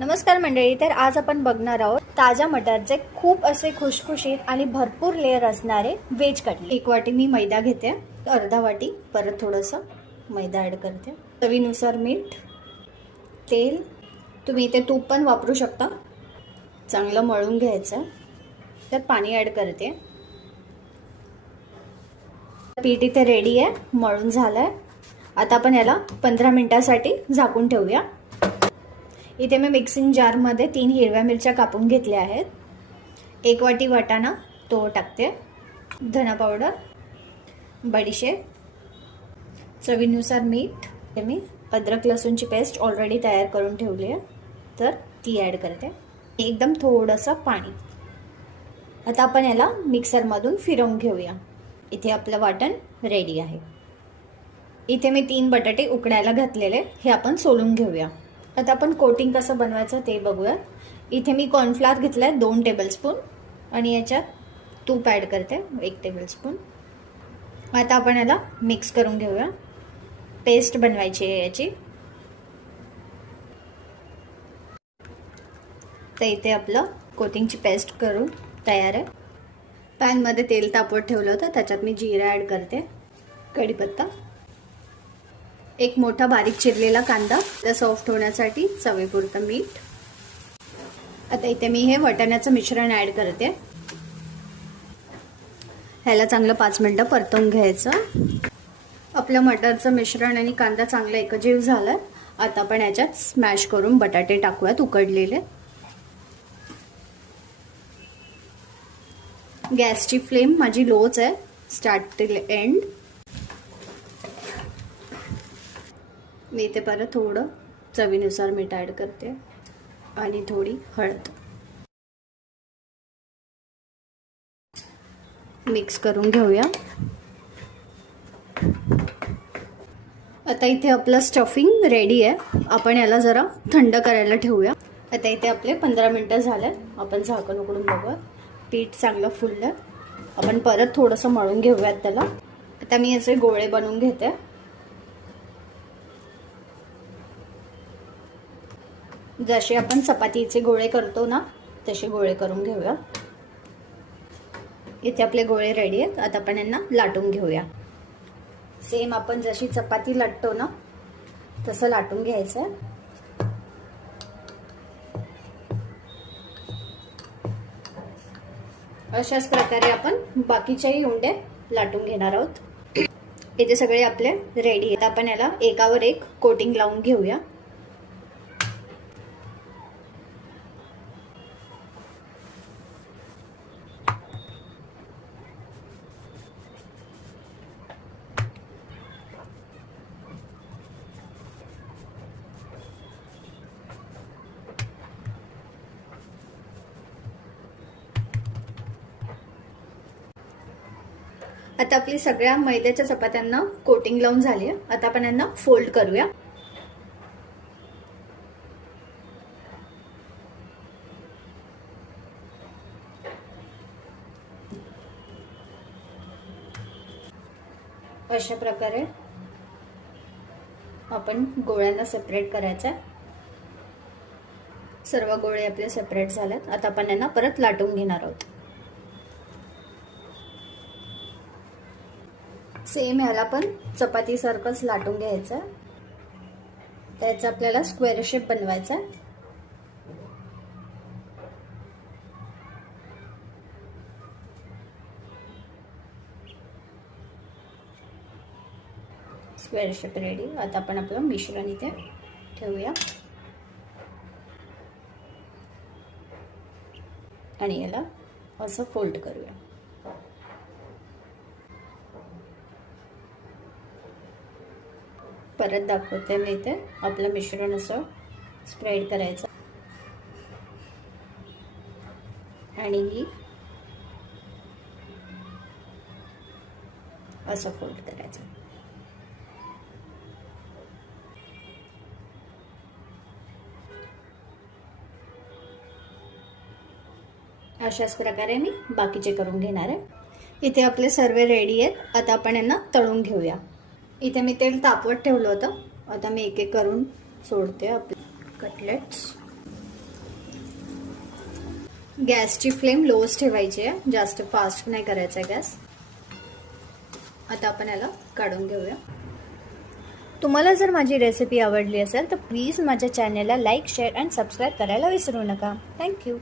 नमस्कार मंडळी. तर आज आपण बघणार आहोत ताज्या मटारचे खूप असे खुशखुशीत आणि भरपूर लेयर असणारे व्हेज कटलेट. 1 वाटी मी मैदा घेते, अर्धा वाटी परत थोडंसं मैदा ॲड करते, चवीनुसार मीठ, तेल, तुम्ही इथे तूप पण वापरू शकता. चांगलं मळून घ्यायचं. त्यात पाणी ॲड करते. पीठ इथे रेडी आहे, मळून झालंय. आता आपण याला 15 मिनिटांसाठी झाकून ठेवूया. इथे मी मिक्सिंग जारमध्ये 3 हिरव्या मिरच्या कापून घेतल्या आहेत. 1 वाटी वाटाणा तो टाकते, धना पावडर, बडीशेप, चवीनुसार मीठ. हे मी अद्रक लसूणची पेस्ट ऑलरेडी तयार करून ठेवली आहे, तर ती ॲड करते. एकदम थोडंसं पाणी. आता आपण याला मिक्सरमधून फिरवून घेऊया. इथे आपलं वाटण रेडी आहे. इथे मी 3 बटाटे उकडायला घातलेले, हे आपण सोलून घेऊया. आता आपण कोटिंग कसं बनवायचं ते बघूया. इथे मी कॉर्नफ्लॉवर घेतलाय 2 टेबलस्पून आणि याच्यात तूप ॲड करते 1 टेबलस्पून. आता आपण याला मिक्स करून घेऊया. पेस्ट बनवायची आहे याची. तर इथे आपलं कोटिंगची पेस्ट करून तयार आहे. पॅनमध्ये तेल तापवत ठेवलं होतं, त्याच्यात मी जिरा ॲड करते, कढीपत्ता, 1 मोठा बारीक चिरलेला कांदा, त्या सॉफ्ट होण्यासाठी चवीपुरतं मीठ. आता इथे मी हे वाटाण्याचं मिश्रण ॲड करते. ह्याला चांगलं 5 मिनिटं परतवून घ्यायचं. आपलं मटारचं मिश्रण आणि कांदा चांगला एकजीव झालाय. आता आपण याच्यात स्मॅश करून बटाटे टाकूयात उकडलेले. गॅसची फ्लेम माझी लोच आहे, स्टार्ट टिल एंड. मी इथे परत थोडं चवीनुसार मीठ ॲड करते आणि थोडी हळद. मिक्स करून घेऊया. आता इथे आपलं स्टफिंग रेडी आहे. आपण याला जरा थंड करायला ठेवूया. आता इथे आपले 15 मिनिटं झाले. आपण झाकण उघडून बघूया. पीठ चांगलं फुललं. आपण परत थोडंसं मळून घेऊयात त्याला. आता मी याचे गोळे बनवून घेते. जसे आपण चपातीचे गोळे करतो ना, तसे गोळे करून घेऊया. इथे आपले गोळे रेडी आहेत. आता आपण यांना लाटून घेऊया. सेम आपण जशी चपाती लाटतो ना, तसं लाटून घ्यायचं. अशाच प्रकारे आपण बाकीच्याही उंडे लाटून घेणार आहोत. इथे सगळे आपले रेडी आहेत. आपण याला एकावर एक कोटिंग लावून घेऊया. आता आपली सगळ्या मैद्याच्या चपात्यांना कोटिंग लावून झाली आहे. आता आपण यांना फोल्ड करूया. अशा प्रकारे आपण गोळ्यांना सेपरेट करायचं. सर्व गोळे आपले सेपरेट झालेत. आता आपण यांना परत लाटून घेणार आहोत. सेम ह्याला पण चपाती सारखंच लाटून घ्यायचं. त्याचा आपल्याला स्क्वेअर शेप बनवायचा. Square shape ready. आता आपण आपलं मिश्रण इथे ठेवूया आणि याला असं फोल्ड करूया. परत दाखवते मी. इथे आपलं मिश्रण असं स्प्रेड करायचं आणि ही असं फोल्ड करायचं. अशाच प्रकारे मी बाकीचे करून घेणार आहे. इथे आपले सर्व रेडी आहेत. आता आपण यांना तळून घेऊया. इथे मी तेल तापवत ठेवलं होतं. आता मी एक एक करून सोडते आपले कटलेट्स. गॅसची फ्लेम लोच ठेवायची आहे, जास्त फास्ट नाही करायचा गॅस. आता आपण याला काढून घेऊया. तुम्हाला जर माझी रेसिपी आवडली असेल तर प्लीज माझ्या चॅनलला लाईक, शेअर अँड सबस्क्राईब करायला विसरू नका. थँक्यू.